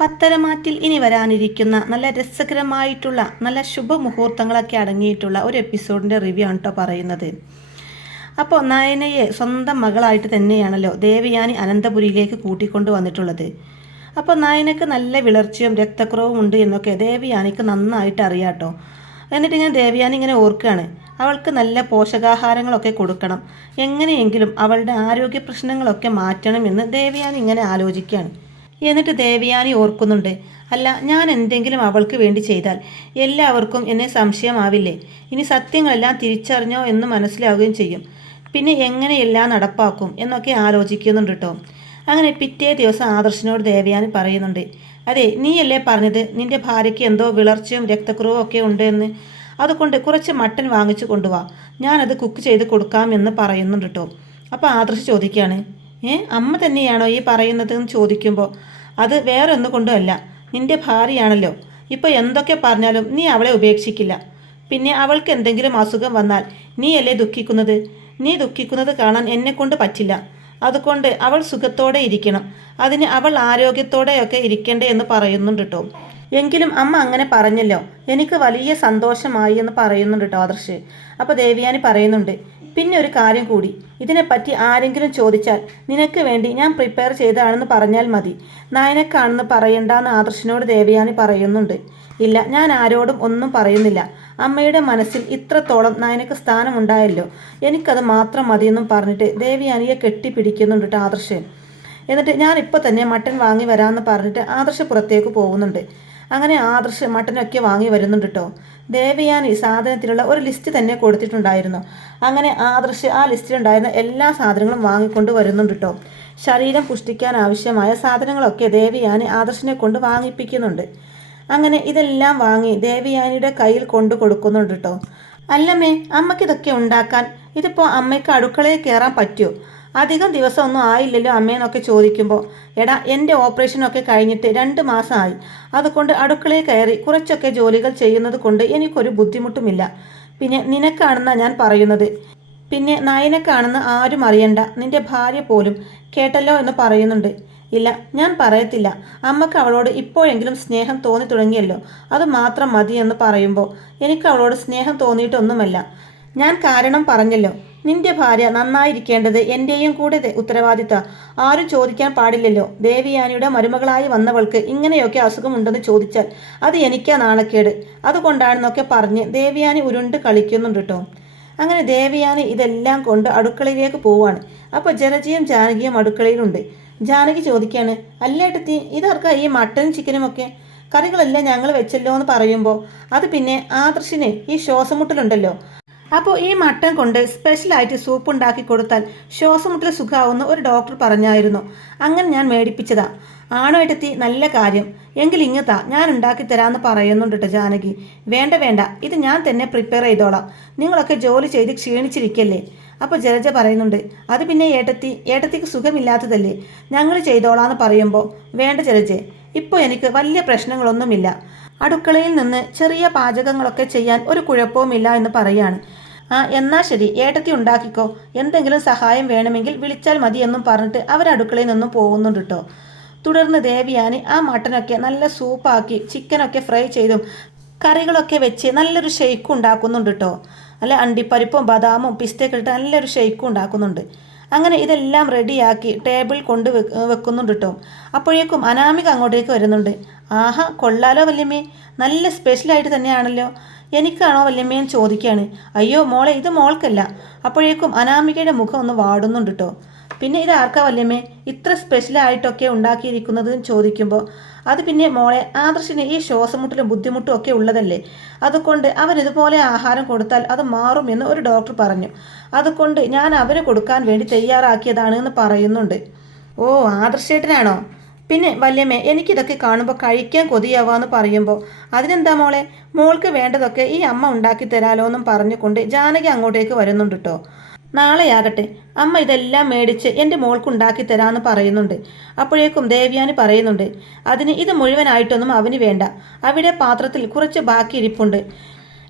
പത്തരമാറ്റിൽ ഇനി വരാനിരിക്കുന്ന നല്ല രസകരമായിട്ടുള്ള നല്ല ശുഭമുഹൂർത്തങ്ങളൊക്കെ അടങ്ങിയിട്ടുള്ള ഒരു എപ്പിസോഡിൻ്റെ റിവ്യൂ ആണ് കേട്ടോ പറയുന്നത്. അപ്പോൾ നയനയെ സ്വന്തം മകളായിട്ട് തന്നെയാണല്ലോ ദേവയാനി അനന്തപുരിയിലേക്ക് കൂട്ടിക്കൊണ്ടു വന്നിട്ടുള്ളത്. അപ്പോൾ നയനക്ക് നല്ല വിളർച്ചയും രക്തക്കുറവും ഉണ്ട് എന്നൊക്കെ ദേവയാനിക്ക് നന്നായിട്ട് അറിയാട്ടോ. എന്നിട്ട് ഞാൻ ദേവയാനി ഇങ്ങനെ ഓർക്കുകയാണ്, അവൾക്ക് നല്ല പോഷകാഹാരങ്ങളൊക്കെ കൊടുക്കണം, എങ്ങനെയെങ്കിലും അവളുടെ ആരോഗ്യ പ്രശ്നങ്ങളൊക്കെ മാറ്റണമെന്ന് ദേവയാനി ഇങ്ങനെ ആലോചിക്കുകയാണ്. എന്നിട്ട് ദേവയാനി ഓർക്കുന്നുണ്ട്, അല്ല ഞാൻ എന്തെങ്കിലും അവൾക്ക് വേണ്ടി ചെയ്താൽ എല്ലാവർക്കും എന്നെ സംശയമാവില്ലേ, ഇനി സത്യങ്ങളെല്ലാം തിരിച്ചറിഞ്ഞോ എന്ന് മനസ്സിലാവുകയും ചെയ്യും, പിന്നെ എങ്ങനെയെല്ലാം നടപ്പാക്കും എന്നൊക്കെ ആലോചിക്കുന്നുണ്ട് കേട്ടോ. അങ്ങനെ പിറ്റേ ദിവസം ആദർശിനോട് ദേവയാനി പറയുന്നുണ്ട്, അതെ നീയല്ലേ പറഞ്ഞത് നിൻ്റെ ഭാര്യയ്ക്ക് എന്തോ വിളർച്ചയും രക്തക്കുറവും ഒക്കെ ഉണ്ട് എന്ന്, അതുകൊണ്ട് കുറച്ച് മട്ടൻ വാങ്ങിച്ചു കൊണ്ടുവാ, ഞാനത് കുക്ക് ചെയ്ത് കൊടുക്കാമെന്ന് പറയുന്നുണ്ട് കേട്ടോ. അപ്പോൾ ആദർശ് ചോദിക്കുകയാണ്, അമ്മ തന്നെയാണോ ഈ പറയുന്നതെന്ന് ചോദിക്കുമ്പോൾ, അത് വേറെ ഒന്നും കൊണ്ടുമല്ല, നിൻ്റെ ഭാര്യയാണല്ലോ, ഇപ്പോൾ എന്തൊക്കെ പറഞ്ഞാലും നീ അവളെ ഉപേക്ഷിക്കില്ല, പിന്നെ അവൾക്ക് എന്തെങ്കിലും അസുഖം വന്നാൽ നീയല്ലേ ദുഃഖിക്കുന്നത്, നീ ദുഃഖിക്കുന്നത് കാണാൻ എന്നെക്കൊണ്ട് പറ്റില്ല, അതുകൊണ്ട് അവൾ സുഖത്തോടെ ഇരിക്കണം, അതിന് അവൾ ആരോഗ്യത്തോടെയൊക്കെ ഇരിക്കണ്ടേ എന്ന് പറയുന്നുണ്ട് കേട്ടോ. എങ്കിലും അമ്മ അങ്ങനെ പറഞ്ഞല്ലോ, എനിക്ക് വലിയ സന്തോഷമായി എന്ന് പറയുന്നുണ്ട് കേട്ടോ ആദർശ്. അപ്പോൾ ദേവയാനി പറയുന്നുണ്ട്, പിന്നെ ഒരു കാര്യം കൂടി, ഇതിനെപ്പറ്റി ആരെങ്കിലും ചോദിച്ചാൽ നിനക്ക് വേണ്ടി ഞാൻ പ്രിപ്പയർ ചെയ്തതാണെന്ന് പറഞ്ഞാൽ മതി, നയനക്കാണെന്ന് പറയണ്ടെന്ന് ആദർശിനോട് ദേവയാനി പറയുന്നുണ്ട്. ഇല്ല, ഞാൻ ആരോടും ഒന്നും പറയുന്നില്ല, അമ്മയുടെ മനസ്സിൽ ഇത്രത്തോളം നയനക്ക് സ്ഥാനമുണ്ടായല്ലോ, എനിക്കത് മാത്രം മതിയെന്നും പറഞ്ഞിട്ട് ദേവയാനിയെ കെട്ടിപ്പിടിക്കുന്നുണ്ട് കേട്ടോ ആദർശ്. എന്നിട്ട് ഞാനിപ്പോൾ തന്നെ മട്ടൻ വാങ്ങി വരാമെന്ന് പറഞ്ഞിട്ട് ആദർശ് പുറത്തേക്ക് പോകുന്നുണ്ട്. അങ്ങനെ ആദർശ് മട്ടനൊക്കെ വാങ്ങി വരുന്നുണ്ട് കേട്ടോ. ദേവയാനി സാധനത്തിലുള്ള ഒരു ലിസ്റ്റ് തന്നെ കൊടുത്തിട്ടുണ്ടായിരുന്നു. അങ്ങനെ ആദർശ് ആ ലിസ്റ്റിലുണ്ടായിരുന്ന എല്ലാ സാധനങ്ങളും വാങ്ങിക്കൊണ്ട് വരുന്നുണ്ട് കേട്ടോ. ശരീരം പുഷ്ടിക്കാൻ ആവശ്യമായ സാധനങ്ങളൊക്കെ ദേവയാനി ആദർശിനെ കൊണ്ട് വാങ്ങിപ്പിക്കുന്നുണ്ട്. അങ്ങനെ ഇതെല്ലാം വാങ്ങി ദേവയാനിയുടെ കയ്യിൽ കൊണ്ടു കൊടുക്കുന്നുണ്ട് കേട്ടോ. അല്ലമ്മേ, അമ്മയ്ക്കിതൊക്കെ ഉണ്ടാക്കാൻ ഇതിപ്പോൾ അമ്മയ്ക്ക് അടുക്കളയിൽ കയറാൻ പറ്റുമോ, അധികം ദിവസമൊന്നും ആയില്ലല്ലോ അമ്മയെന്നൊക്കെ ചോദിക്കുമ്പോൾ, എടാ എൻ്റെ ഓപ്പറേഷനൊക്കെ കഴിഞ്ഞിട്ട് 2 മാസമായി, അതുകൊണ്ട് അടുക്കളയിൽ കയറി കുറച്ചൊക്കെ ജോലികൾ ചെയ്യുന്നത് കൊണ്ട് എനിക്കൊരു ബുദ്ധിമുട്ടുമില്ല, പിന്നെ നിനക്കാണെന്നാണ് ഞാൻ പറയുന്നത്, പിന്നെ നയനക്കാണെന്ന് ആരും അറിയണ്ട, നിൻ്റെ ഭാര്യ പോലും കേട്ടല്ലോ എന്ന് പറയുന്നുണ്ട്. ഇല്ല, ഞാൻ പറയത്തില്ല, അമ്മക്ക് അവളോട് ഇപ്പോഴെങ്കിലും സ്നേഹം തോന്നി തുടങ്ങിയല്ലോ, അത് മാത്രം മതി എന്ന് പറയുമ്പോൾ, എനിക്ക് അവളോട് സ്നേഹം തോന്നിയിട്ടൊന്നുമല്ല, ഞാൻ കാരണം പറഞ്ഞല്ലോ, നിന്റെ ഭാര്യ നന്നായിരിക്കേണ്ടത് എൻ്റെയും കൂടെ ഉത്തരവാദിത്തം, ആരും ചോദിക്കാൻ പാടില്ലല്ലോ, ദേവയാനിയുടെ മരുമകളായി വന്നവൾക്ക് ഇങ്ങനെയൊക്കെ അസുഖമുണ്ടെന്ന് ചോദിച്ചാൽ അത് എനിക്കാ നാണക്കേട്, അതുകൊണ്ടാണെന്നൊക്കെ പറഞ്ഞ് ദേവയാനി ഉരുണ്ട് കളിക്കുന്നുണ്ട് കേട്ടോ. അങ്ങനെ ദേവയാനി ഇതെല്ലാം കൊണ്ട് അടുക്കളയിലേക്ക് പോവാണ്. അപ്പോൾ ജലജയും ജാനകിയും അടുക്കളയിലുണ്ട്. ജാനകി ചോദിക്കുകയാണ്, അല്ലേട്ടത്തി ഇതാർക്കാ ഈ മട്ടനും ചിക്കനും ഒക്കെ, കറികളെല്ലാം ഞങ്ങൾ വെച്ചല്ലോ എന്ന് പറയുമ്പോൾ, അത് പിന്നെ ആദർശിന് ഈ ശ്വാസമുട്ടലുണ്ടല്ലോ, അപ്പോൾ ഈ മട്ടൻ കൊണ്ട് സ്പെഷ്യലായിട്ട് സൂപ്പ് ഉണ്ടാക്കി കൊടുത്താൽ ശ്വാസമുട്ടൽ സുഖമാവുന്ന ഒരു ഡോക്ടർ പറഞ്ഞായിരുന്നു, അങ്ങനെ ഞാൻ മേടിപ്പിച്ചതാ. ആണോ ഏട്ടത്തി, നല്ല കാര്യം, എങ്കിൽ ഇങ്ങത്താ ഞാൻ ഉണ്ടാക്കി തരാമെന്ന് പറയുന്നുണ്ട് കേട്ടോ ജാനകി. വേണ്ട വേണ്ട, ഇത് ഞാൻ തന്നെ പ്രിപ്പയർ ചെയ്തോളാം, നിങ്ങളൊക്കെ ജോലി ചെയ്ത് ക്ഷീണിച്ചിരിക്കല്ലേ. അപ്പോൾ ജലജ പറയുന്നുണ്ട്, അത് പിന്നെ ഏട്ടത്തിക്ക് സുഖമില്ലാത്തതല്ലേ, ഞങ്ങൾ ചെയ്തോളാന്ന് പറയുമ്പോൾ, വേണ്ട ജലജെ, ഇപ്പോൾ എനിക്ക് വലിയ പ്രശ്നങ്ങളൊന്നുമില്ല, അടുക്കളയിൽ നിന്ന് ചെറിയ പാചകങ്ങളൊക്കെ ചെയ്യാൻ ഒരു കുഴപ്പവുമില്ല എന്ന് പറയാണ്. എന്നാൽ ശരി, ഏട്ടത്തി ഉണ്ടാക്കിക്കോ, എന്തെങ്കിലും സഹായം വേണമെങ്കിൽ വിളിച്ചാൽ മതി എന്നും പറഞ്ഞിട്ട് അവരടുക്കളയിൽ നിന്നും പോകുന്നുണ്ട് കേട്ടോ. തുടർന്ന് ദേവയാനി ആ മട്ടനൊക്കെ നല്ല സൂപ്പാക്കി ചിക്കനൊക്കെ ഫ്രൈ ചെയ്തും കറികളൊക്കെ വെച്ച് നല്ലൊരു ഷെയ്ക്കും ഉണ്ടാക്കുന്നുണ്ട് കേട്ടോ. നല്ല അണ്ടിപ്പരിപ്പും ബദാമും പിസ്തയൊക്കെ ഇട്ട് നല്ലൊരു ഷെയ്ക്കും ഉണ്ടാക്കുന്നുണ്ട്. അങ്ങനെ ഇതെല്ലാം റെഡിയാക്കി ടേബിൾ കൊണ്ട് വെക്കുന്നുണ്ട് കേട്ടോ. അപ്പോഴേക്കും അനാമിക അങ്ങോട്ടേക്ക് വരുന്നുണ്ട്. ആഹാ, കൊള്ളാലോ വല്യമ്മേ, നല്ല സ്പെഷ്യലായിട്ട് തന്നെയാണല്ലോ, എനിക്കാണോ വല്യമ്മയെന്ന് ചോദിക്കുകയാണ്. അയ്യോ മോളെ, ഇത് മോൾക്കല്ല. അപ്പോഴേക്കും അനാമികയുടെ മുഖം ഒന്ന് വാടുന്നുണ്ട് കേട്ടോ. പിന്നെ ഇത് ആർക്കാ വല്യമ്മേ ഇത്ര സ്പെഷ്യലായിട്ടൊക്കെ ഉണ്ടാക്കിയിരിക്കുന്നത് ചോദിക്കുമ്പോൾ, അത് പിന്നെ മോളെ ആദർശിന് ഈ ശ്വാസമുട്ടലും ബുദ്ധിമുട്ടും ഒക്കെ ഉള്ളതല്ലേ, അതുകൊണ്ട് അവനിതുപോലെ ആഹാരം കൊടുത്താൽ അത് മാറും എന്ന് ഒരു ഡോക്ടർ പറഞ്ഞു, അതുകൊണ്ട് ഞാൻ അവന് കൊടുക്കാൻ വേണ്ടി തയ്യാറാക്കിയതാണ് എന്ന് പറയുന്നുണ്ട്. ഓ, ആദർശേട്ടനാണോ? പിന്നെ വല്യമ്മേ, എനിക്കിതൊക്കെ കാണുമ്പോൾ കഴിക്കാൻ കൊതിയാവാന്ന് പറയുമ്പോൾ, അതിനെന്താ മോളെ, മോൾക്ക് വേണ്ടതൊക്കെ ഈ അമ്മ ഉണ്ടാക്കി തരാലോ എന്നും പറഞ്ഞുകൊണ്ട് ജാനകി അങ്ങോട്ടേക്ക് വരുന്നുണ്ട് കേട്ടോ. നാളെയാകട്ടെ അമ്മ ഇതെല്ലാം മേടിച്ച് എൻ്റെ മോൾക്കുണ്ടാക്കി തരാമെന്ന് പറയുന്നുണ്ട്. അപ്പോഴേക്കും ദേവയാനി പറയുന്നുണ്ട്, അതിന് ഇത് മുഴുവനായിട്ടൊന്നും അവന് വേണ്ട, അവിടെ പാത്രത്തിൽ കുറച്ച് ബാക്കി ഇരിപ്പുണ്ട്,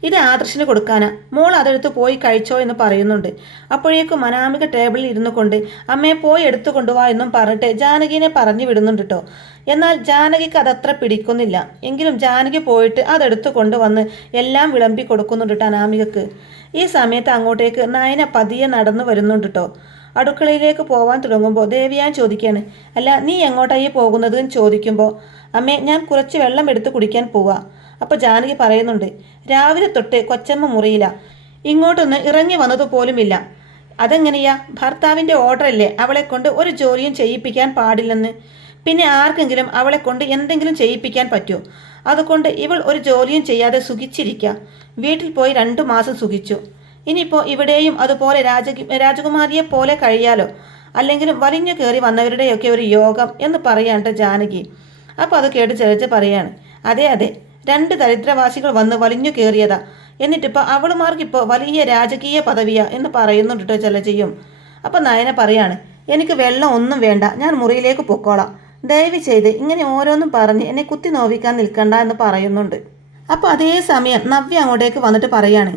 ഇത് ആദർശിന് കൊടുക്കാനാ, മോൾ അതെടുത്ത് പോയി കഴിച്ചോ എന്ന് പറയുന്നുണ്ട്. അപ്പോഴേക്കും അനാമിക ടേബിളിൽ ഇരുന്നു കൊണ്ട് അമ്മയെ പോയി എടുത്തു കൊണ്ടുപോവാ എന്നും പറഞ്ഞിട്ട് ജാനകിനെ പറഞ്ഞു വിടുന്നുണ്ട് കേട്ടോ. എന്നാൽ ജാനകിക്ക് അതത്ര പിടിക്കുന്നില്ല. എങ്കിലും ജാനകി പോയിട്ട് അതെടുത്തു കൊണ്ടുവന്ന് എല്ലാം വിളമ്പി കൊടുക്കുന്നുണ്ട് കേട്ടോ അനാമികക്ക്. ഈ സമയത്ത് അങ്ങോട്ടേക്ക് നയന പതിയെ നടന്നു വരുന്നുണ്ട് കേട്ടോ. അടുക്കളയിലേക്ക് പോവാൻ തുടങ്ങുമ്പോൾ ദേവിയാൻ ചോദിക്കുകയാണ്, അല്ല നീ എങ്ങോട്ടായി പോകുന്നത് എന്ന് ചോദിക്കുമ്പോൾ, അമ്മേ ഞാൻ കുറച്ച് വെള്ളം എടുത്ത് കുടിക്കാൻ പോവാ. അപ്പോൾ ജാനകി പറയുന്നുണ്ട്, രാവിലെ തൊട്ട് കൊച്ചമ്മ മുറിയില്ല, ഇങ്ങോട്ടൊന്ന് ഇറങ്ങി വന്നതുപോലുമില്ല. അതെങ്ങനെയാ? ഭർത്താവിൻ്റെ ഓർഡറല്ലേ അവളെ കൊണ്ട് ഒരു ജോലിയും ചെയ്യിപ്പിക്കാൻ പാടില്ലെന്ന്. പിന്നെ ആർക്കെങ്കിലും അവളെ കൊണ്ട് എന്തെങ്കിലും ചെയ്യിപ്പിക്കാൻ പറ്റുമോ? അതുകൊണ്ട് ഇവൾ ഒരു ജോലിയും ചെയ്യാതെ സുഖിച്ചിരിക്കുക. വീട്ടിൽ പോയി 2 മാസം സുഖിച്ചു. ഇനിയിപ്പോൾ ഇവിടെയും അതുപോലെ രാജകുമാരിയെ പോലെ കഴിയാലോ. അല്ലെങ്കിലും വലിഞ്ഞു കയറി വന്നവരുടെയൊക്കെ ഒരു യോഗം എന്ന് പറയാണ്ട് ജാനകി. അപ്പോൾ അത് കേട്ട് ജലജ പറയാണ്, അതെ അതെ, 2 ദരിദ്രവാസികൾ വന്ന് വലിഞ്ഞു കയറിയതാ. എന്നിട്ടിപ്പോൾ അവളുമാർക്കിപ്പോൾ വലിയ രാജകീയ പദവിയാ എന്ന് പറയുന്നുണ്ട് കേട്ടോ ജലജയും. അപ്പോൾ നയന പറയാണ്, എനിക്ക് വെള്ളം ഒന്നും വേണ്ട, ഞാൻ മുറിയിലേക്ക് പൊക്കോളാം. ദയവ് ചെയ്ത് ഇങ്ങനെ ഓരോന്നും പറഞ്ഞ് എന്നെ കുത്തി നോവിക്കാൻ നിൽക്കണ്ട എന്ന് പറയുന്നുണ്ട്. അപ്പോൾ അതേ സമയം നവ്യ അങ്ങോട്ടേക്ക് വന്നിട്ട് പറയാണ്,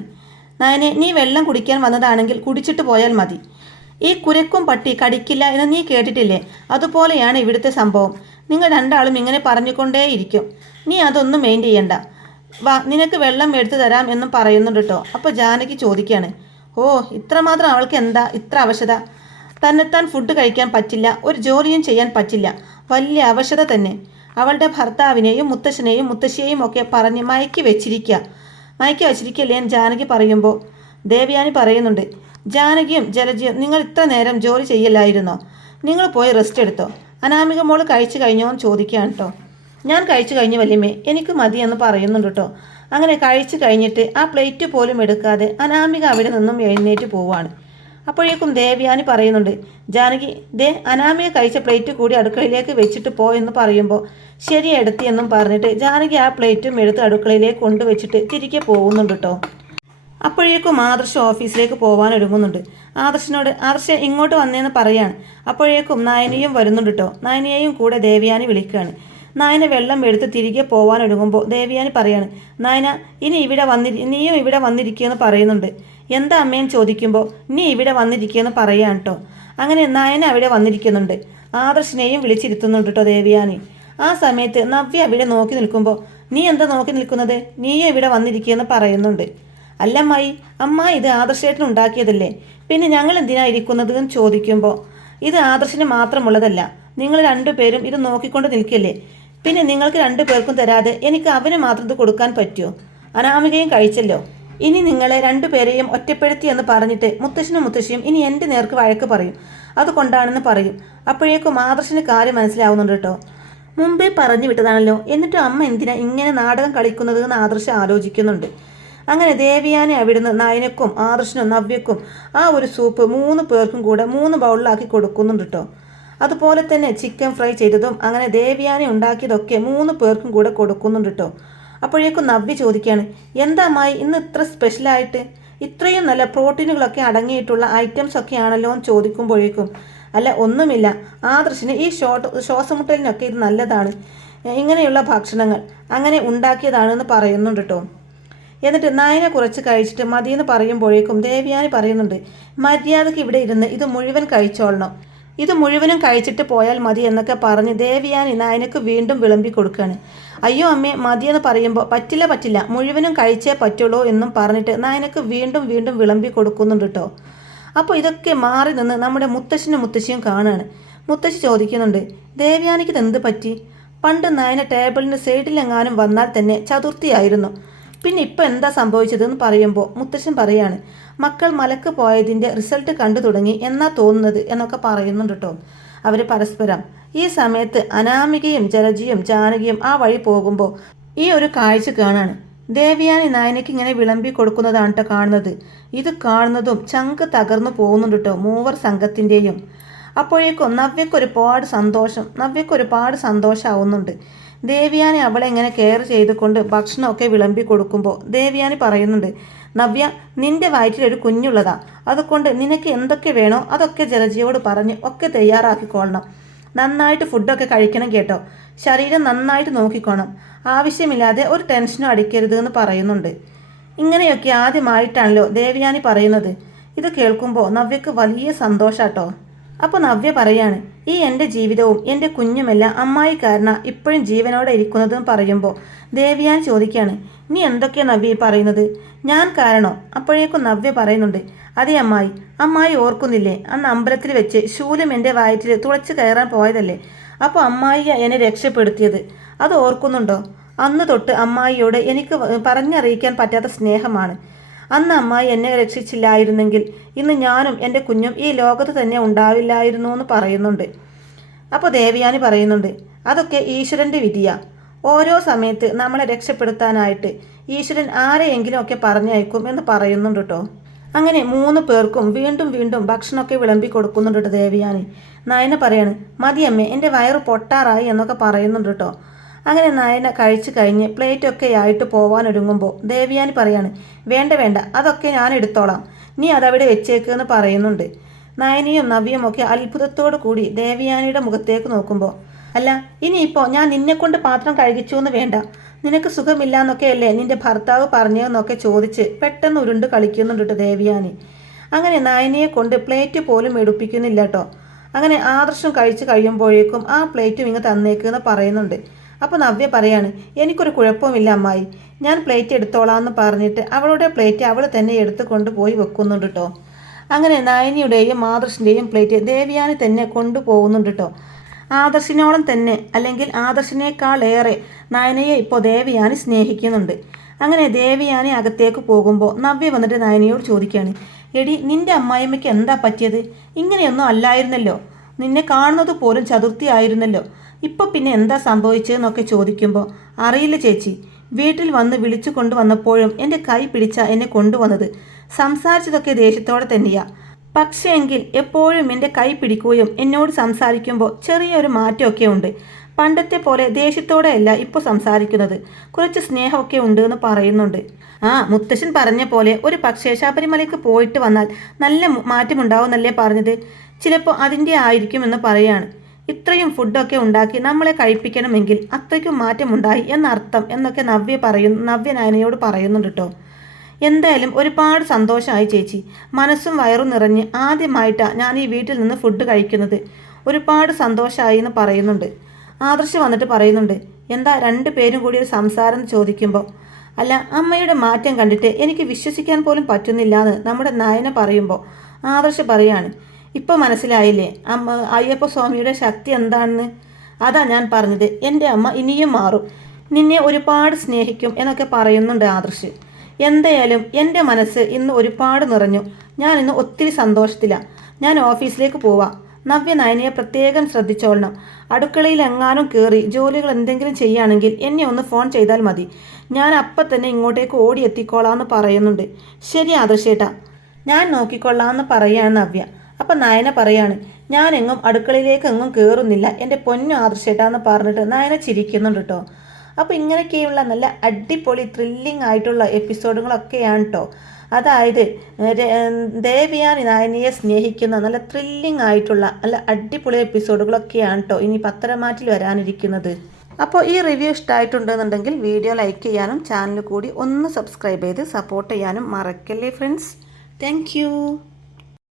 നയനെ നീ വെള്ളം കുടിക്കാൻ വന്നതാണെങ്കിൽ കുടിച്ചിട്ട് പോയാൽ മതി. ഈ കുരക്കും പട്ടി കടിക്കില്ല എന്ന് നീ കേട്ടിട്ടില്ലേ? അതുപോലെയാണ് ഇവിടുത്തെ സംഭവം. നിങ്ങൾ രണ്ടാളും ഇങ്ങനെ പറഞ്ഞുകൊണ്ടേയിരിക്കും. നീ അതൊന്നും മെയിൻ ചെയ്യണ്ട. വാ, നിനക്ക് വെള്ളം എടുത്തു തരാം എന്നും പറയുന്നുണ്ട് കേട്ടോ. അപ്പോൾ ജാനകി ചോദിക്കുകയാണ്, ഓ ഇത്രമാത്രം അവൾക്ക് എന്താ ഇത്ര അവശത? തന്നെത്താൻ ഫുഡ് കഴിക്കാൻ പറ്റില്ല, ഒരു ജോലിയും ചെയ്യാൻ പറ്റില്ല, വലിയ അവശത തന്നെ. അവളുടെ ഭർത്താവിനെയും മുത്തശ്ശനെയും മുത്തശ്ശിയെയും ഒക്കെ പറഞ്ഞ് മയക്കി വെച്ചിരിക്കല്ലേ എന്ന് ജാനകി പറയുമ്പോൾ ദേവയാനി പറയുന്നുണ്ട്, ജാനകിയും ജലജയും നിങ്ങൾ ഇത്ര നേരം ജോലി ചെയ്യില്ലായിരുന്നോ? നിങ്ങൾ പോയി റെസ്റ്റ് എടുത്തോ. അനാമിക മോള് കഴിച്ചു കഴിഞ്ഞോ എന്ന് ചോദിക്കുകയാണ് കേട്ടോ. ഞാൻ കഴിച്ചു കഴിഞ്ഞു വല്യമ്മേ, എനിക്ക് മതി എന്ന് പറയുന്നുണ്ട് കേട്ടോ. അങ്ങനെ കഴിച്ചു കഴിഞ്ഞിട്ട് ആ പ്ലേറ്റ് പോലും എടുക്കാതെ അനാമിക അവിടെ നിന്നും എഴുന്നേറ്റ് പോവാണ്. അപ്പോഴേക്കും ദേവയാനി പറയുന്നുണ്ട്, ജാനകി ദേ അനാമിക കഴിച്ച പ്ലേറ്റ് കൂടി അടുക്കളയിലേക്ക് വെച്ചിട്ട് പോ എന്ന് പറയുമ്പോൾ ശരി എടുത്തി എന്നും പറഞ്ഞിട്ട് ജാനകി ആ പ്ലേറ്റും എടുത്ത് അടുക്കളയിലേക്ക് കൊണ്ടുവച്ചിട്ട് തിരികെ പോകുന്നുണ്ട് കേട്ടോ. അപ്പോഴേക്കും ആദർശ് ഓഫീസിലേക്ക് പോകാൻ ഒരുങ്ങുന്നുണ്ട്. ആദർശ ഇങ്ങോട്ട് വന്നേന്ന് പറയാണ്. അപ്പോഴേക്കും നയനയും വരുന്നുണ്ട് കേട്ടോ. നയനയെയും കൂടെ ദേവയാനി വിളിക്കുകയാണ്. നയന വെള്ളം എടുത്ത് തിരികെ പോകാൻ ഒരുങ്ങുമ്പോൾ ദേവയാനി പറയാണ്, നയന നീയും ഇവിടെ വന്നിരിക്കുകയെന്ന് പറയുന്നുണ്ട്. എന്താ അമ്മയെന്ന് ചോദിക്കുമ്പോൾ നീ ഇവിടെ വന്നിരിക്കുകയെന്ന് പറയാൻ കേട്ടോ. അങ്ങനെ നയന അവിടെ വന്നിരിക്കുന്നുണ്ട്. ആദർശിനെയും വിളിച്ചിരുത്തുന്നുണ്ട് കേട്ടോ ദേവയാനി. ആ സമയത്ത് നവ്യ അവിടെ നോക്കി നിൽക്കുമ്പോൾ, നീ എന്താ നോക്കി നിൽക്കുന്നത്? നീയും ഇവിടെ വന്നിരിക്കുകയെന്ന് പറയുന്നുണ്ട്. അല്ല അമ്മ ഇത് ആദർശേട്ടൻ ഉണ്ടാക്കിയതല്ലേ, പിന്നെ ഞങ്ങൾ എന്തിനാ ഇരിക്കുന്നത് എന്ന് ചോദിക്കുമ്പോൾ, ഇത് ആദർശിന് മാത്രമുള്ളതല്ല, നിങ്ങൾ 2 പേരും ഇത് നോക്കിക്കൊണ്ട് നിൽക്കല്ലേ, പിന്നെ നിങ്ങൾക്ക് 2 പേർക്കും തരാതെ എനിക്ക് അവന് മാത്രം ഇത് കൊടുക്കാൻ പറ്റുമോ? അനാമികയും കഴിച്ചല്ലോ, ഇനി നിങ്ങളെ 2 പേരെയും ഒറ്റപ്പെടുത്തി എന്ന് പറഞ്ഞിട്ട് മുത്തശ്ശനും മുത്തശ്ശിയും ഇനി എൻ്റെ നേർക്ക് വഴക്ക് പറയും, അതുകൊണ്ടാണെന്ന് പറയും. അപ്പോഴേക്കും ആദർശിന് കാര്യം മനസ്സിലാവുന്നുണ്ട് കേട്ടോ. മുമ്പേ പറഞ്ഞു വിട്ടതാണല്ലോ, എന്നിട്ടും അമ്മ എന്തിനാ ഇങ്ങനെ നാടകം കളിക്കുന്നത് എന്ന് ആദർശ് ആലോചിക്കുന്നുണ്ട്. അങ്ങനെ ദേവയാനി അവിടുന്ന് നയനക്കും ആദർശനും നവ്യക്കും ആ ഒരു സൂപ്പ് 3 പേർക്കും കൂടെ 3 ബൗളിലാക്കി കൊടുക്കുന്നുണ്ട് കേട്ടോ. അതുപോലെ തന്നെ ചിക്കൻ ഫ്രൈ ചെയ്തതും അങ്ങനെ ദേവയാനി ഉണ്ടാക്കിയതൊക്കെ 3 പേർക്കും കൂടെ കൊടുക്കുന്നുണ്ട് കേട്ടോ. അപ്പോഴേക്കും നവ്യ ചോദിക്കുകയാണ്, എന്താ ഇന്ന് ഇത്ര സ്പെഷ്യലായിട്ട്? ഇത്രയും നല്ല പ്രോട്ടീനുകളൊക്കെ അടങ്ങിയിട്ടുള്ള ഐറ്റംസ് ഒക്കെ ആണല്ലോ എന്ന് ചോദിക്കുമ്പോഴേക്കും, അല്ല ഒന്നുമില്ല, ആദർശിന് ഈ ശ്വാസമുട്ടലിനൊക്കെ ഇത് നല്ലതാണ്, ഇങ്ങനെയുള്ള ഭക്ഷണങ്ങൾ അങ്ങനെ ഉണ്ടാക്കിയതാണെന്ന് പറയുന്നുണ്ട് കേട്ടോ. എന്നിട്ട് നയന കുറച്ച് കഴിച്ചിട്ട് മതിയെന്ന് പറയുമ്പോഴേക്കും ദേവയാനി പറയുന്നുണ്ട്, മര്യാദയ്ക്ക് ഇവിടെ ഇരുന്ന് ഇത് മുഴുവൻ കഴിച്ചോളണം, ഇത് മുഴുവനും കഴിച്ചിട്ട് പോയാൽ മതി എന്നൊക്കെ പറഞ്ഞ് ദേവയാനി നയനക്ക് വീണ്ടും വിളമ്പി കൊടുക്കുകയാണ്. അയ്യോ അമ്മേ മതിയെന്ന് പറയുമ്പോൾ പറ്റില്ല മുഴുവനും കഴിച്ചേ പറ്റുള്ളൂ എന്നും പറഞ്ഞിട്ട് നയനക്ക് വീണ്ടും വിളമ്പി കൊടുക്കുന്നുണ്ട് കേട്ടോ. അപ്പോൾ ഇതൊക്കെ മാറി നിന്ന് നമ്മുടെ മുത്തശ്ശനും മുത്തശ്ശിയും കാണുകയാണ്. മുത്തശ്ശി ചോദിക്കുന്നുണ്ട്, ദേവയാനിക്ക് ഇതെന്ത് പറ്റി? പണ്ട് നയന ടേബിളിന് സൈഡിലെങ്ങാനും വന്നാൽ തന്നെ ചതുർത്ഥിയായിരുന്നു, പിന്നെ ഇപ്പം എന്താ സംഭവിച്ചതെന്ന് പറയുമ്പോൾ മുത്തശ്ശൻ പറയാണ്, മക്കൾ മലക്ക് പോയതിൻ്റെ റിസൾട്ട് കണ്ടു തുടങ്ങി എന്നാ തോന്നുന്നത് എന്നൊക്കെ പറയുന്നുണ്ട് കേട്ടോ അവർ പരസ്പരം. ഈ സമയത്ത് അനാമികയും ജലജിയും ജാനകിയും ആ വഴി പോകുമ്പോൾ ഈ ഒരു കാഴ്ച കാണാണ്. ദേവയാനി നയനയ്ക്ക് ഇങ്ങനെ വിളമ്പി കൊടുക്കുന്നതാണ് കേട്ടോ കാണുന്നത്. ഇത് കാണുന്നതും ചങ്ക് തകർന്നു പോകുന്നുണ്ട് കേട്ടോ 3 സംഘത്തിൻ്റെയും. അപ്പോഴേക്കും നവ്യക്കൊരുപാട് സന്തോഷമാവുന്നുണ്ട്. ദേവയാനി അവളെ ഇങ്ങനെ കെയർ ചെയ്തുകൊണ്ട് ഭക്ഷണമൊക്കെ വിളമ്പി കൊടുക്കുമ്പോൾ ദേവയാനി പറയുന്നുണ്ട്, നവ്യ നിന്റെ വയറ്റിലൊരു കുഞ്ഞുള്ളതാ, അതുകൊണ്ട് നിനക്ക് എന്തൊക്കെ വേണോ അതൊക്കെ ജലജിയോട് പറഞ്ഞ് ഒക്കെ തയ്യാറാക്കിക്കൊള്ളണം. നന്നായിട്ട് ഫുഡൊക്കെ കഴിക്കണം കേട്ടോ, ശരീരം നന്നായിട്ട് നോക്കിക്കോണം, ആവശ്യമില്ലാതെ ഒരു ടെൻഷനും അടിക്കരുത് എന്ന് പറയുന്നുണ്ട്. ഇങ്ങനെയൊക്കെ ആദ്യമായിട്ടാണല്ലോ ദേവയാനി പറയുന്നത്. ഇത് കേൾക്കുമ്പോൾ നവ്യക്ക് വലിയ സന്തോഷാട്ടോ. അപ്പോൾ നവ്യ പറയാണ്, ഈ എൻ്റെ ജീവിതവും എൻ്റെ കുഞ്ഞുമെല്ലാം അമ്മായി കാരണം ഇപ്പോഴും ജീവനോടെ ഇരിക്കുന്നതെന്ന് പറയുമ്പോൾ ദേവയാനി ചോദിക്കുകയാണ്, നീ എന്തൊക്കെയാണ് നവ്യ പറയുന്നത്? ഞാൻ കാരണോ? അപ്പോഴേക്കും നവ്യ പറയുന്നുണ്ട്, അതെ അമ്മായി, അമ്മായി ഓർക്കുന്നില്ലേ, അന്ന് അമ്പലത്തിൽ വെച്ച് ശൂലം എൻ്റെ വയറ്റിൽ തുളച്ച് കയറാൻ പോയതല്ലേ? അപ്പോൾ അമ്മായി എന്നെ രക്ഷപ്പെടുത്തിയത് അത് ഓർക്കുന്നുണ്ടോ? അന്ന് തൊട്ട് അമ്മായിയോട് എനിക്ക് പറഞ്ഞറിയിക്കാൻ പറ്റാത്ത സ്നേഹമാണ്. അന്ന് അമ്മായി എന്നെ രക്ഷിച്ചില്ലായിരുന്നെങ്കിൽ ഇന്ന് ഞാനും എൻ്റെ കുഞ്ഞും ഈ ലോകത്ത് തന്നെ ഉണ്ടാവില്ലായിരുന്നു എന്ന് പറയുന്നുണ്ട്. അപ്പോൾ ദേവയാനി പറയുന്നുണ്ട്, അതൊക്കെ ഈശ്വരൻ്റെ വിധിയാ. ഓരോ സമയത്ത് നമ്മളെ രക്ഷപ്പെടുത്താനായിട്ട് ഈശ്വരൻ ആരെയെങ്കിലും ഒക്കെ പറഞ്ഞയക്കും എന്ന് പറയുന്നുണ്ട് കേട്ടോ. അങ്ങനെ 3 പേർക്കും വീണ്ടും വീണ്ടും ഭക്ഷണമൊക്കെ വിളമ്പി കൊടുക്കുന്നുണ്ട് കേട്ടോ ദേവയാനി. നയന പറയാണ്, മതിയമ്മേ, എൻ്റെ വയറ് പൊട്ടാറായി എന്നൊക്കെ പറയുന്നുണ്ട് കേട്ടോ. അങ്ങനെ നയന കഴിച്ചു കഴിഞ്ഞ് പ്ലേറ്റൊക്കെ ആയിട്ട് പോവാനൊരുങ്ങുമ്പോൾ ദേവയാനി പറയാണ്, വേണ്ട വേണ്ട, അതൊക്കെ ഞാൻ എടുത്തോളാം, നീ അതവിടെ വെച്ചേക്കെന്ന് പറയുന്നുണ്ട്. നയനിയും നവ്യയും ഒക്കെ അത്ഭുതത്തോടു കൂടി ദേവയാനിയുടെ മുഖത്തേക്ക് നോക്കുമ്പോൾ, അല്ല ഇനിയിപ്പോൾ ഞാൻ നിന്നെക്കൊണ്ട് പാത്രം കഴുകിച്ചു എന്ന് വേണ്ട, നിനക്ക് സുഖമില്ല എന്നൊക്കെയല്ലേ നിന്റെ ഭർത്താവ് പറഞ്ഞതെന്നൊക്കെ ചോദിച്ച് പെട്ടെന്ന് ഉരുണ്ട് കളിക്കുന്നുണ്ട് ദേവയാനി. അങ്ങനെ നയനിയെ കൊണ്ട് പ്ലേറ്റ് പോലും എടുപ്പിക്കുന്നില്ല കേട്ടോ. അങ്ങനെ ആദർശം കഴിച്ച് കഴിയുമ്പോഴേക്കും ആ പ്ലേറ്റും ഇങ്ങ് തന്നേക്കെന്ന് പറയുന്നുണ്ട്. അപ്പോൾ നവ്യ പറയാണ്, എനിക്കൊരു കുഴപ്പമില്ല അമ്മായി, ഞാൻ പ്ലേറ്റ് എടുത്തോളാമെന്ന് പറഞ്ഞിട്ട് അവളുടെ പ്ലേറ്റ് അവൾ തന്നെ എടുത്ത് കൊണ്ടുപോയി വെക്കുന്നുണ്ട് കേട്ടോ. അങ്ങനെ നയനിയുടെയും ആദർശിൻ്റെയും പ്ലേറ്റ് ദേവയാനി തന്നെ കൊണ്ടുപോകുന്നുണ്ട് കേട്ടോ. ആദർശിനോളം തന്നെ അല്ലെങ്കിൽ ആദർശിനേക്കാളേറെ നയനയെ ഇപ്പോൾ ദേവയാനി സ്നേഹിക്കുന്നുണ്ട്. അങ്ങനെ ദേവയാനി അകത്തേക്ക് പോകുമ്പോൾ നവ്യ വന്നിട്ട് നയനയോട് ചോദിക്കുകയാണ്, എടി നിന്റെ അമ്മായിമ്മയ്ക്ക് എന്താ പറ്റിയത്? ഇങ്ങനെയൊന്നും അല്ലായിരുന്നല്ലോ, നിന്നെ കാണുന്നത് പോലും ചതുർത്ഥിയായിരുന്നല്ലോ, ഇപ്പോൾ പിന്നെ എന്താ സംഭവിച്ചതെന്നൊക്കെ ചോദിക്കുമ്പോൾ, അറിയില്ല ചേച്ചി, വീട്ടിൽ വന്ന് വിളിച്ചു കൊണ്ടുവന്നപ്പോഴും എൻ്റെ കൈ പിടിച്ച എന്നെ കൊണ്ടുവന്നത്, സംസാരിച്ചതൊക്കെ ദേഷ്യത്തോടെ തന്നെയാ. പക്ഷേ എങ്കിൽ എപ്പോഴും എൻ്റെ കൈ പിടിക്കുകയും എന്നോട് സംസാരിക്കുമ്പോൾ ചെറിയൊരു മാറ്റമൊക്കെ ഉണ്ട്. പണ്ടത്തെ പോലെ ദേഷ്യത്തോടെയല്ല ഇപ്പോൾ സംസാരിക്കുന്നത്, കുറച്ച് സ്നേഹമൊക്കെ ഉണ്ട് എന്ന് പറയുന്നുണ്ട്. മുത്തശ്ശൻ പറഞ്ഞ പോലെ ഒരു പക്ഷേ ശബരിമലയ്ക്ക് പോയിട്ട് വന്നാൽ നല്ല മാറ്റമുണ്ടാവുമെന്നല്ലേ പറഞ്ഞത്, ചിലപ്പോൾ അതിൻ്റെ ആയിരിക്കുമെന്ന് പറയാണ്. ഇത്രയും ഫുഡൊക്കെ ഉണ്ടാക്കി നമ്മളെ കഴിപ്പിക്കണമെങ്കിൽ അത്രയ്ക്കും മാറ്റമുണ്ടായി എന്നർത്ഥം എന്നൊക്കെ നവ്യ നയനയോട് പറയുന്നുണ്ട് കേട്ടോ. എന്തായാലും ഒരുപാട് സന്തോഷമായി ചേച്ചി, മനസ്സും വയറും നിറഞ്ഞ് ആദ്യമായിട്ടാണ് ഞാൻ ഈ വീട്ടിൽ നിന്ന് ഫുഡ് കഴിക്കുന്നത്, ഒരുപാട് സന്തോഷമായി എന്ന് പറയുന്നുണ്ട്. ആദർശ് വന്നിട്ട് പറയുന്നുണ്ട്, എന്താ 2 പേരും കൂടി ഒരു സംസാരം ചോദിക്കുമ്പോൾ, അല്ല അമ്മയുടെ മാറ്റം കണ്ടിട്ട് എനിക്ക് വിശ്വസിക്കാൻ പോലും പറ്റുന്നില്ല എന്ന് നമ്മുടെ നയന പറയുമ്പോൾ ആദർശ് പറയാണ്, ഇപ്പോൾ മനസ്സിലായില്ലേ അയ്യപ്പ സ്വാമിയുടെ ശക്തി എന്താണെന്ന്? അതാ ഞാൻ പറഞ്ഞത്, എൻ്റെ അമ്മ ഇനിയും മാറും, നിന്നെ ഒരുപാട് സ്നേഹിക്കും എന്നൊക്കെ പറയുന്നുണ്ട് ആദർശ്. എന്തായാലും എൻ്റെ മനസ്സ് ഇന്ന് ഒരുപാട് നിറഞ്ഞു, ഞാൻ ഇന്ന് ഒത്തിരി സന്തോഷത്തിലാണ്, ഞാൻ ഓഫീസിലേക്ക് പോവാം. നവ്യ നയനയെ പ്രത്യേകം ശ്രദ്ധിച്ചോളണം, അടുക്കളയിൽ എങ്ങാനും കയറി ജോലികൾ എന്തെങ്കിലും ചെയ്യുകയാണെങ്കിൽ എന്നെ ഒന്ന് ഫോൺ ചെയ്താൽ മതി, ഞാൻ അപ്പം തന്നെ ഇങ്ങോട്ടേക്ക് ഓടി എത്തിക്കോളാമെന്ന് പറയുന്നുണ്ട്. ശരി ആദർശേട്ടാ, ഞാൻ നോക്കിക്കൊള്ളാമെന്ന് പറയുകയാണ് നവ്യ. അപ്പം നയന പറയാണ്, ഞാൻ അടുക്കളയിലേക്ക് എങ്ങും കയറുന്നില്ല എൻ്റെ പൊന്നു ആദർശേട്ടാന്ന് പറഞ്ഞിട്ട് നയന ചിരിക്കുന്നുണ്ട് കേട്ടോ. അപ്പോൾ ഇങ്ങനെയൊക്കെയുള്ള നല്ല അടിപൊളി ത്രില്ലിംഗ് ആയിട്ടുള്ള എപ്പിസോഡുകളൊക്കെയാണ് കേട്ടോ. അതായത് ദേവയാനി നയനിയെ സ്നേഹിക്കുന്ന നല്ല ത്രില്ലിംഗ് ആയിട്ടുള്ള നല്ല അടിപൊളി എപ്പിസോഡുകളൊക്കെയാണ് കേട്ടോ ഇനി പത്തരമാറ്റിൽ വരാനിരിക്കുന്നത്. അപ്പോൾ ഈ റിവ്യൂ ഇഷ്ടമായിട്ടുണ്ടെന്നുണ്ടെങ്കിൽ വീഡിയോ ലൈക്ക് ചെയ്യാനും ചാനൽ കൂടി ഒന്ന് സബ്സ്ക്രൈബ് ചെയ്ത് സപ്പോർട്ട് ചെയ്യാനും മറക്കല്ലേ ഫ്രണ്ട്സ്. താങ്ക്